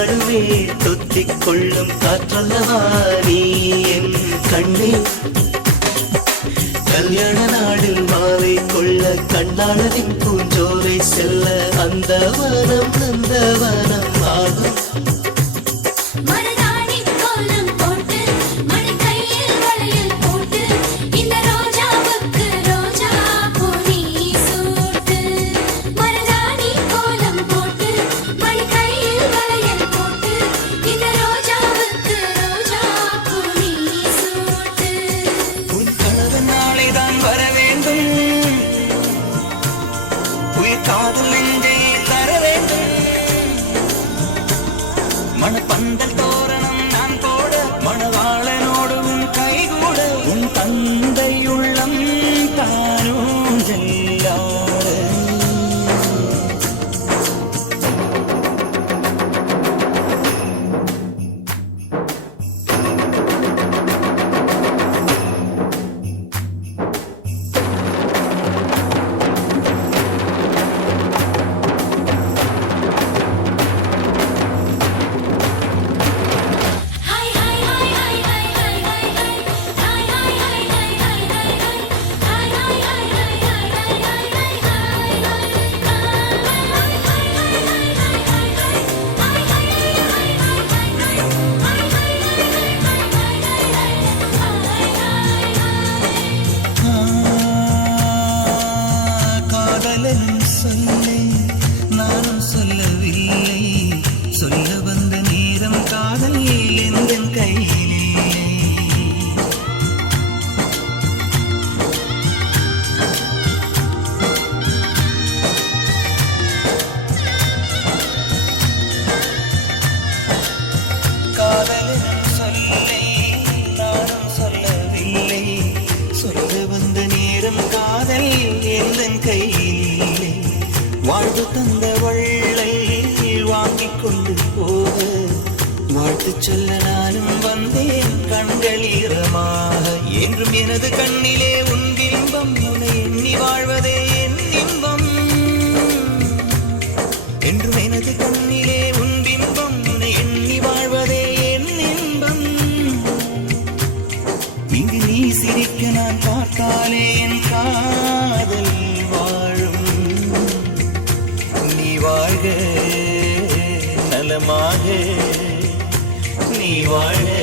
தோட்டம் தொத்திக் கொள்ளும் காற்றல்லவா நீ என் கண்ணே. கல்யாண நாளில் மாலை கொள்ள கண்ணாளரின் பூஞ்சோலை செல்ல அந்த வனம் அந்த வனம் ஆகும். காதல் நெஞ்சை தரவே மன பந்தல் சொன்னேன் நானும் சொல்லவில்லை. சொல்ல வந்த நேரம் காதல் எங்கள் கையில்? காதல் எந்தன் கையில்? வாழ்வு தந்த வள்ளை வாங்கிக் கொண்டு போக. வாழ்த்து சொல்ல நானும் வந்தேன் கண்கள் ஈரமாக. என்றும் எனது கண்ணிலே உன் பிம்பம் உன்னை எண்ணி வாழ்வதே என் இன்பம். என்றும் எனது கண்ணிலே divine.